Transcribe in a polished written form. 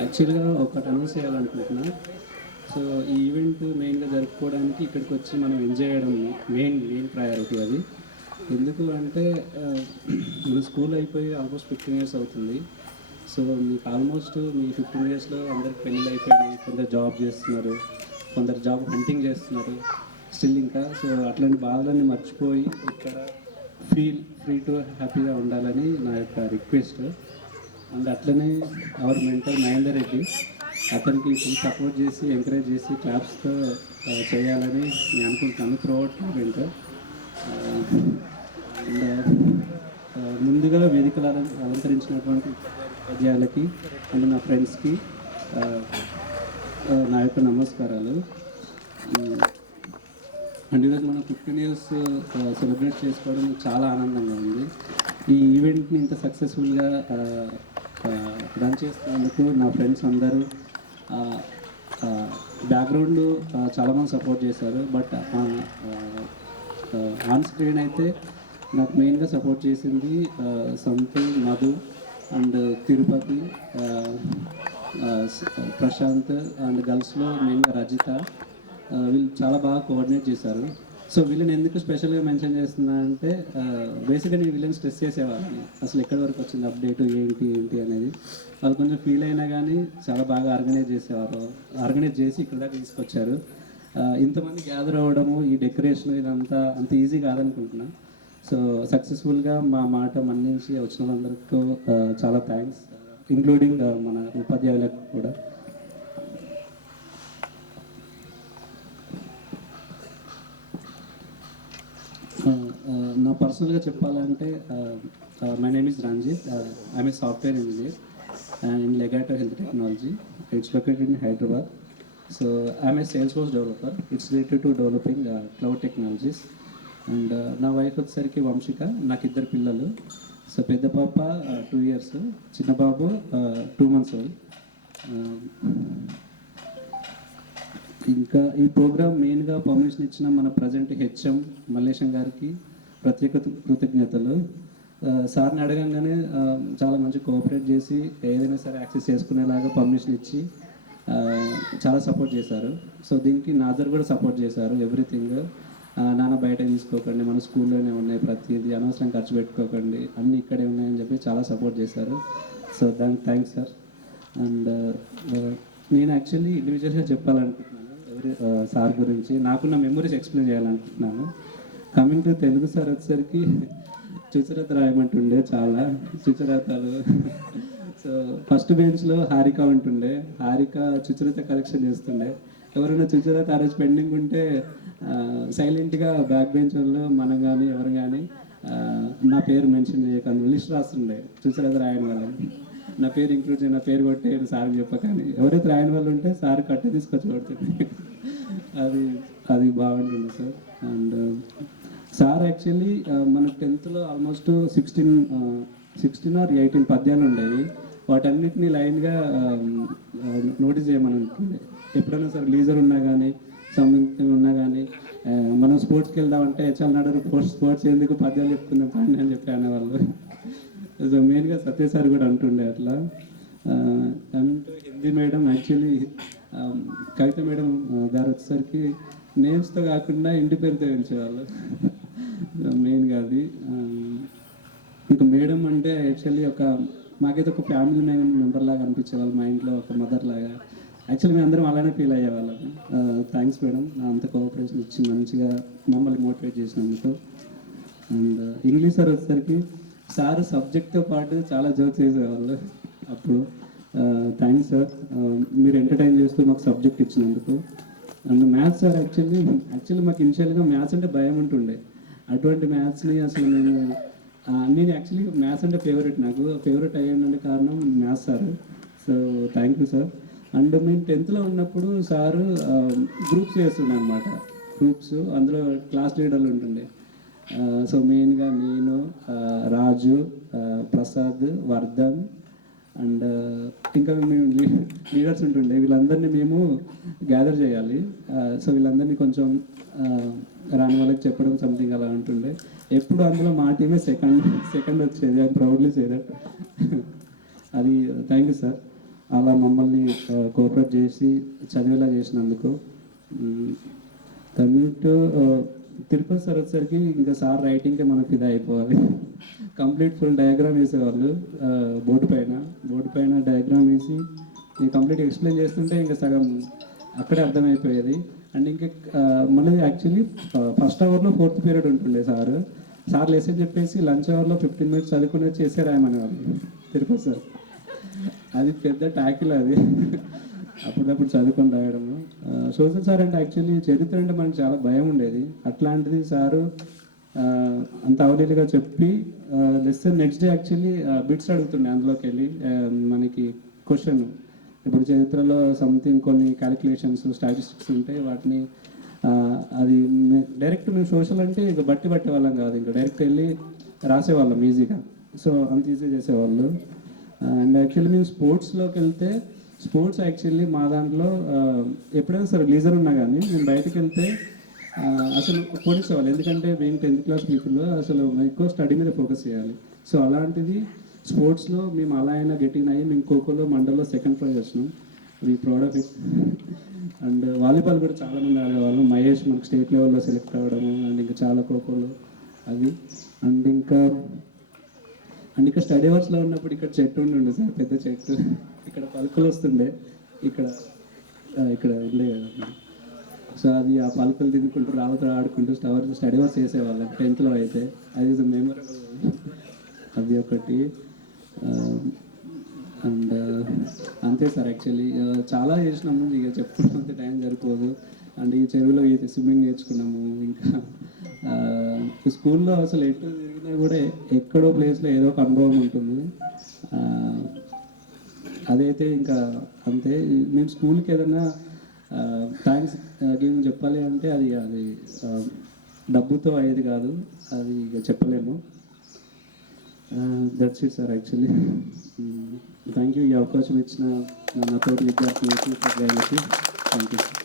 యాక్చువల్గా ఒకటి అనౌన్స్ చేయాలనుకుంటున్నా. సో ఈ ఈవెంట్ మెయిన్గా జరుపుకోవడానికి ఇక్కడికి వచ్చి మనం ఎంజాయ్ చేయడం మెయిన్ ప్రయారిటీ అది. ఎందుకు అంటే మన స్కూల్ అయిపోయి ఆల్మోస్ట్ 15 ఇయర్స్ అవుతుంది. సో మీకు ఆల్మోస్ట్ మీ 15 ఇయర్స్లో అందరికి పెళ్ళి అయిపోయింది, కొందరు జాబ్ చేస్తున్నారు, కొందరు జాబ్ హంటింగ్ చేస్తున్నారు స్టిల్ ఇంకా. సో అట్లాంటి బాధలన్నీ మర్చిపోయి ఇక్కడ ఫ్రీ టు హ్యాపీగా ఉండాలని నా యొక్క రిక్వెస్ట్. అండ్ అట్లనే అవర్ మెంటర్ మహేందర్ రెడ్డి, అతనికి ఫుల్ సపోర్ట్ చేసి ఎంకరేజ్ చేసి క్లాప్స్తో చేయాలని నేను అనుకుంటున్నాను త్రూఅవుట్ ఈవెంట్. ముందుగా వేదికలు అలంకరించినటువంటి ఉపాధ్యాయులకి అండ్ నా ఫ్రెండ్స్కి నా యొక్క నమస్కారాలు. అండ్ ఈరోజు మనం 15 ఇయర్స్ సెలబ్రేట్ చేసుకోవడం చాలా ఆనందంగా ఉంది. ఈ ఈవెంట్ని ఇంత సక్సెస్ఫుల్గా రన్ చేస్తున్నందుకు నా ఫ్రెండ్స్ అందరూ బ్యాక్గ్రౌండ్ చాలామంది సపోర్ట్ చేశారు. బట్ ఆన్ స్క్రీన్ అయితే నాకు మెయిన్గా సపోర్ట్ చేసింది సంతు, మధు అండ్ తిరుపతి, ప్రశాంత్ అండ్ గర్ల్స్లో మెయిన్గా రజిత. వీళ్ళు చాలా బాగా కోఆర్డినేట్ చేశారు. సో వీళ్ళని ఎందుకు స్పెషల్గా మెన్షన్ చేస్తున్నా అంటే బేసిక్గా నేను వీళ్ళని స్ట్రెస్ చేసేవాళ్ళని, అసలు ఎక్కడి వరకు వచ్చింది అప్డేట్ ఏంటి అనేది. వాళ్ళు కొంచెం ఫీల్ అయినా కానీ చాలా బాగా ఆర్గనైజ్ చేసి ఇక్కడ దాకా తీసుకొచ్చారు. ఇంతమంది గ్యాదర్ అవ్వడము, ఈ డెకరేషన్ ఇదంతా అంత ఈజీ కాదనుకుంటున్నా. సో సక్సెస్ఫుల్గా మా మాట మన్నించి వచ్చిన వాళ్ళందరికీ చాలా థ్యాంక్స్, ఇంక్లూడింగ్ మన ఉపాధ్యాయులకు కూడా. నా పర్సనల్గా చెప్పాలంటే my name is Ranjith. I'm a software engineer in Legato health technology. It's located in Hyderabad. So I'm a Salesforce developer. It's related to developing cloud technologies. And నా వైఫ్ వచ్చేసరికి వంశిక. నాకు 2 పిల్లలు. సో పెద్ద పాప 2 years, చిన్న బాబు 2 months old. ఇంకా ఈ programme మెయిన్గా పర్మిషన్ ఇచ్చిన మన ప్రజెంట్ హెచ్ఎం మల్లేశం గారికి ప్రత్యేక కృతజ్ఞతలు. సార్ని అడగంగానే చాలా మంచి కోఆపరేట్ చేసి ఏదైనా సరే యాక్సెస్ చేసుకునేలాగా పర్మిషన్ ఇచ్చి చాలా సపోర్ట్ చేశారు. సో దీనికి నాదర్ కూడా సపోర్ట్ చేశారు. ఎవ్రీథింగ్ నాన్న బయట తీసుకోకండి, మన స్కూల్లోనే ఉన్నాయి, ప్రతిదీ అనవసరం ఖర్చు పెట్టుకోకండి, అన్నీ ఇక్కడే ఉన్నాయని చెప్పి చాలా సపోర్ట్ చేశారు. సో దానికి థ్యాంక్స్ సార్. అండ్ నేను యాక్చువల్లీ ఇండివిజువల్గా చెప్పాలనుకుంటున్నాను సార్ గురించి. నాకున్న మెమరీస్ ఎక్స్ప్లెయిన్ చేయాలనుకుంటున్నాను. కమింగ్ టు తెలుగు సార్ వచ్చేసరికి చుచరత రాయమంటుండే, చాలా చుచరతలు. సో ఫస్ట్ బెంచ్లో హారిక ఉంటుండే. హారిక చుచరత కలెక్షన్ చేస్తుండే. ఎవరైనా చుచరత ఆ రోజు పెండింగ్ ఉంటే సైలెంట్గా బ్యాక్ బెంచ్ వాళ్ళు మనం కానీ ఎవరు కానీ నా పేరు మెన్షన్ చేయకుండా లిస్ట్ రాస్తుండే చుచరత రాయని వాళ్ళని. నా పేరు ఇంక్లూడ్ చేయ, నా పేరు కొట్టే సార్కి చెప్పకని. ఎవరైతే రాయని వాళ్ళు ఉంటే సార్ కట్టే తీసుకొచ్చి కొడుతుండే. అది బాగుంటుంది సార్. అండ్ సార్ యాక్చువల్లీ మనకు 10th ఆల్మోస్ట్ 16 or 18 పద్యాలు ఉండేవి. వాటన్నిటినీ లైన్గా నోటీస్ చేయమని అనుకుండే. ఎప్పుడైనా సార్ లీజర్ ఉన్నా కానీ సంథింగ్ ఉన్నా కానీ మనం స్పోర్ట్స్కి వెళ్దామంటే చాలా నడరు స్పోర్ట్స్ ఎందుకు పద్యాలు చెప్పుకుందాం పని అని చెప్పి అనేవాళ్ళు. సో మెయిన్గా సత్య సార్ కూడా అంటుండే అట్లా. And Hindi madam actually Kavitha madam గారు వచ్చేసరికి నేమ్స్తో కాకుండా ఇంటి పేరుతో పిలిచేవాళ్ళు మెయిన్గా అది. ఇంకా మేడం అంటే యాక్చువల్లీ మాకైతే ఒక ఫ్యామిలీ మెంబర్ లాగా అనిపించేవాళ్ళు, మా ఇంట్లో ఒక మదర్ లాగా. యాక్చువల్లీ మేము అందరం అలానే ఫీల్ అయ్యేవాళ్ళం. థ్యాంక్స్ మేడం, అంత కోఆపరేషన్ ఇచ్చి మంచిగా మమ్మల్ని మోటివేట్ చేసినందుకు. అండ్ ఇంగ్లీష్ సార్ వచ్చేసరికి సార్ సబ్జెక్ట్తో పాటు చాలా జోక్స్ వేసేవాళ్ళు అప్పుడు. థ్యాంక్స్ సార్, మీరు ఎంటర్టైన్ చేస్తూ మాకు సబ్జెక్ట్ ఇచ్చినందుకు. అండ్ మ్యాథ్స్ సార్ యాక్చువల్లీ మాకు ఇనిషియల్గా మ్యాథ్స్ అంటే భయం ఉంటుండే. అటువంటి మ్యాథ్స్ని అసలు నేను యాక్చువల్లీ మ్యాథ్స్ అంటే నాకు ఫేవరెట్ అయ్యిండే కారణం maths sir. So thank you sir. And మేము 10th ఉన్నప్పుడు సారు గ్రూప్స్ చేస్తుండే అనమాట. గ్రూప్స్ అందులో క్లాస్ లీడర్లు ఉంటుండే. సో మెయిన్గా నేను, రాజు, ప్రసాద్, వర్ధన్ అండ్ ఇంకా మేము లీడర్స్ ఉంటుండే. వీళ్ళందరినీ మేము గ్యాదర్ చేయాలి. సో వీళ్ళందరినీ కొంచెం రాని వాళ్ళకి చెప్పడం సంథింగ్ అలా ఉంటుండే. ఎప్పుడు అందులో మా టీమే సెకండ్ వచ్చేది. I proudly say that. అది థ్యాంక్ యూ సార్, అలా మమ్మల్ని కోఆపరేట్ చేసి చదివేలా చేసినందుకు. కమింగ్ టు తిరుపతి సార్ వచ్చేసరికి ఇంకా సార్ రైటింగ్కే మనం ఫిదా అయిపోవాలి. కంప్లీట్ ఫుల్ డయాగ్రామ్ వేసేవాళ్ళు బోర్డు పైన డయాగ్రామ్ వేసి కంప్లీట్ ఎక్స్ప్లెయిన్ చేస్తుంటే ఇంకా సగం అక్కడే అర్థమైపోయేది. అండ్ ఇంకా మళ్ళీ యాక్చువల్లీ ఫస్ట్ అవర్లో 4th పీరియడ్ ఉంటుండే సార్ లెసన్ చెప్పేసి లంచ్ అవర్లో 15 minutes చదువుకుని చేసే రాయమనేవాళ్ళు తిరుపతి సార్. అది పెద్ద ట్యాకిల్ అది. అప్పుడప్పుడు చదువుకొని రాయడము. సోషల్ సార్ అంటే యాక్చువల్లీ చరిత్ర అంటే మనకు చాలా భయం ఉండేది. అట్లాంటిది సారు అంత అవలీలుగా చెప్పి lesson next day actually bits అడుగుతుండే అందులోకి వెళ్ళి మనకి క్వశ్చన్. ఇప్పుడు చరిత్రలో సంథింగ్ కొన్ని క్యాలిక్యులేషన్స్ స్టాటిస్టిక్స్ ఉంటాయి, వాటిని అది డైరెక్ట్ మేము సోషల్ అంటే ఇక పట్టేవాళ్ళం కాదు, ఇంకా డైరెక్ట్ వెళ్ళి రాసేవాళ్ళం ఈజీగా. సో అంత ఈజీగా చేసేవాళ్ళు. అండ్ యాక్చువల్లీ మేము స్పోర్ట్స్లోకి వెళ్తే స్పోర్ట్స్ యాక్చువల్లీ మా దాంట్లో ఎప్పుడైనా సరే లీజర్ ఉన్నా కానీ మేము బయటకు వెళ్తే అసలు పోలీసేవాళ్ళు. ఎందుకంటే మేము 10th class పీపుల్ అసలు ఎక్కువ స్టడీ మీద ఫోకస్ చేయాలి. సో అలాంటిది స్పోర్ట్స్లో మేము అలా అయినా గెటిన్ అయ్యి మేము ఖోఖోలో మండల్లో 2nd prize వచ్చినాం. We proud of it. And volleyball కూడా చాలామంది ఆడేవాళ్ళం. మహేష్ మనకు స్టేట్ లెవెల్లో సెలెక్ట్ అవ్వడము, అండ్ ఇంకా చాలా ఖోఖోలో అది. అండ్ ఇంకా స్టడీ అవర్స్లో ఉన్నప్పుడు ఇక్కడ చెట్టు ఉండే సార్, పెద్ద చెట్టు. ఇక్కడ పలుకులు వస్తుండే, ఇక్కడ ఉండే కదా. సో అది ఆ పలుకులు తినుకుంటూ రావుతో ఆడుకుంటూ స్టడీ అవర్స్ చేసేవాళ్ళం 10th అయితే. అది మెమొరబుల్. అది ఒకటి. అండ్ అంతే సార్, యాక్చువల్లీ చాలా చేసినాము, ఇక చెప్పుకున్నంత టైం సరిపోదు. అండ్ ఈ చెరువులో స్విమ్మింగ్ నేర్చుకున్నాము. ఇంకా స్కూల్లో అసలు ఎటు తిరిగినా కూడా ఎక్కడో ప్లేస్లో ఏదో ఒక అనుభవం ఉంటుంది. అదైతే ఇంకా అంతే. మేము స్కూల్కి ఏదైనా థ్యాంక్స్ గివింగ్ చెప్పాలి అంటే అది డబ్బుతో అయ్యేది కాదు, అది ఇక చెప్పలేము. That's it sir actually. Thank you, ఈ అవకాశం ఇచ్చిన నా తోటి విద్యార్థులకి థ్యాంక్ యూ సార్.